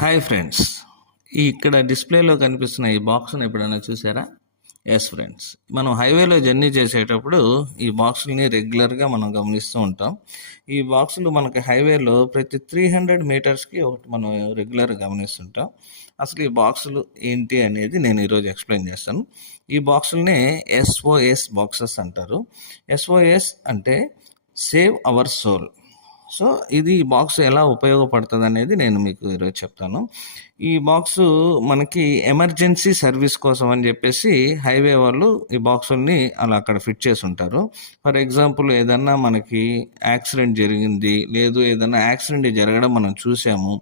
Hi friends, ఇక్కడ డిస్ప్లేలో కనిపిస్తున్న ఈ బాక్స్ని ఎప్పుడైనా చూసారా? ఎస్ ఫ్రెండ్స్, మనం హైవేలో జర్నీ చేసేటప్పుడు ఈ బాక్సుల్ని రెగ్యులర్గా మనం గమనిస్తూ ఉంటాం. ఈ బాక్సులు మనకి హైవేలో ప్రతి 300 మీటర్స్కి ఒకటి మనం రెగ్యులర్గా గమనిస్తుంటాం. అసలు ఈ బాక్సులు ఏంటి అనేది నేను ఈరోజు ఎక్స్ప్లెయిన్ చేస్తాను. ఈ బాక్సుల్ని SOS బాక్సెస్ అంటారు. SOS అంటే సేవ్ అవర్ సోల్. సో ఇది ఈ బాక్స్ ఎలా ఉపయోగపడుతుంది అనేది నేను మీకు ఈరోజు చెప్తాను. ఈ బాక్సు మనకి ఎమర్జెన్సీ సర్వీస్ కోసం అని చెప్పేసి హైవే వాళ్ళు ఈ బాక్సుల్ని అలా అక్కడ ఫిట్ చేసి ఉంటారు. ఫర్ ఎగ్జాంపుల్ ఏదన్నా మనకి యాక్సిడెంట్ జరిగింది, లేదు ఏదన్నా యాక్సిడెంట్ జరగడం మనం చూసాము.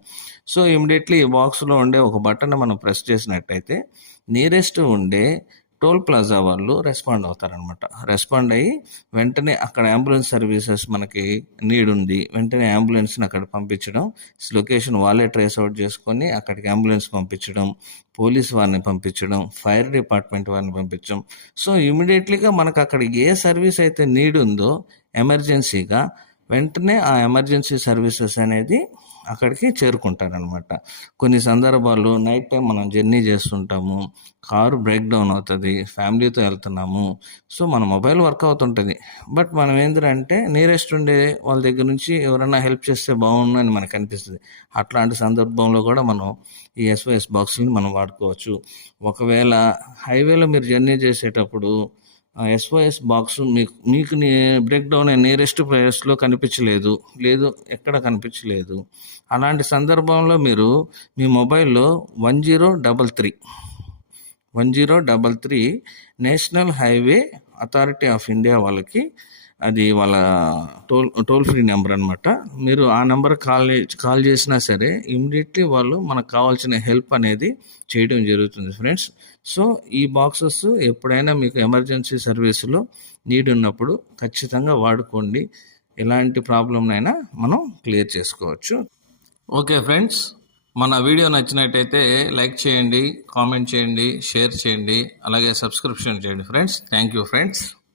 సో ఇమీడియట్లీ ఈ బాక్స్లో ఉండే ఒక బటన్ మనం ప్రెస్ చేసినట్టయితే నియరెస్ట్ ఉండే టోల్ ప్లాజా వాళ్ళు రెస్పాండ్ అవుతారనమాట. రెస్పాండ్ అయ్యి వెంటనే అక్కడ అంబులెన్స్ సర్వీసెస్ మనకి నీడ్ ఉంది, వెంటనే అంబులెన్స్ని అక్కడ పంపించడం, లొకేషన్ వాళ్ళే ట్రేస్ అవుట్ చేసుకొని అక్కడికి అంబులెన్స్ పంపించడం, పోలీస్ వారిని పంపించడం, ఫైర్ డిపార్ట్మెంట్ వారిని పంపించడం. సో ఇమీడియట్లీగా మనకు అక్కడ ఏ సర్వీస్ అయితే నీడ్ ఉందో ఎమర్జెన్సీగా వెంటనే ఆ ఎమర్జెన్సీ సర్వీసెస్ అనేది అక్కడికి చేరుకుంటారనమాట. కొన్ని సందర్భాల్లో నైట్ టైం మనం జర్నీ చేస్తుంటాము, కారు బ్రేక్ డౌన్ అవుతుంది, ఫ్యామిలీతో వెళ్తున్నాము, సో మన మొబైల్ వర్క్ అవుతుంటుంది. బట్ మనం ఏంటంటే నియరెస్ట్ ఉండే వాళ్ళ దగ్గర నుంచి ఎవరైనా హెల్ప్ చేస్తే బాగుండు అని మనకు అనిపిస్తుంది. అట్లాంటి సందర్భంలో కూడా మనం ఈ SOS బాక్స్ని మనం వాడుకోవచ్చు. ఒకవేళ హైవేలో మీరు జర్నీ చేసేటప్పుడు SOS బాక్స్ మీకు బ్రేక్ డౌన్ నియరెస్ట్ ప్లేస్లో కనిపించలేదు, లేదు ఎక్కడ కనిపించలేదు. అలాంటి సందర్భంలో మీరు మీ మొబైల్లో 1033 national highway authority of India వాళ్ళకి, అది వాళ్ళ టోల్ ఫ్రీ నెంబర్ అనమాట. మీరు ఆ నెంబర్ కాల్ చేసినా సరే ఇమ్మీడియట్లీ వాళ్ళు మనకు కావాల్సిన హెల్ప్ అనేది చేయడం జరుగుతుంది ఫ్రెండ్స్. సో ఈ బాక్సెస్ ఎప్పుడైనా మీకు ఎమర్జెన్సీ సర్వీసులో నీడ్ ఉన్నప్పుడు ఖచ్చితంగా వాడుకోండి. ఎలాంటి ప్రాబ్లంనైనా మనం క్లియర్ చేసుకోవచ్చు. ఓకే ఫ్రెండ్స్, మన వీడియో నచ్చినట్టయితే లైక్ చేయండి, కామెంట్ చేయండి, షేర్ చేయండి, అలాగే సబ్స్క్రిప్షన్ చేయండి ఫ్రెండ్స్. Thank you friends.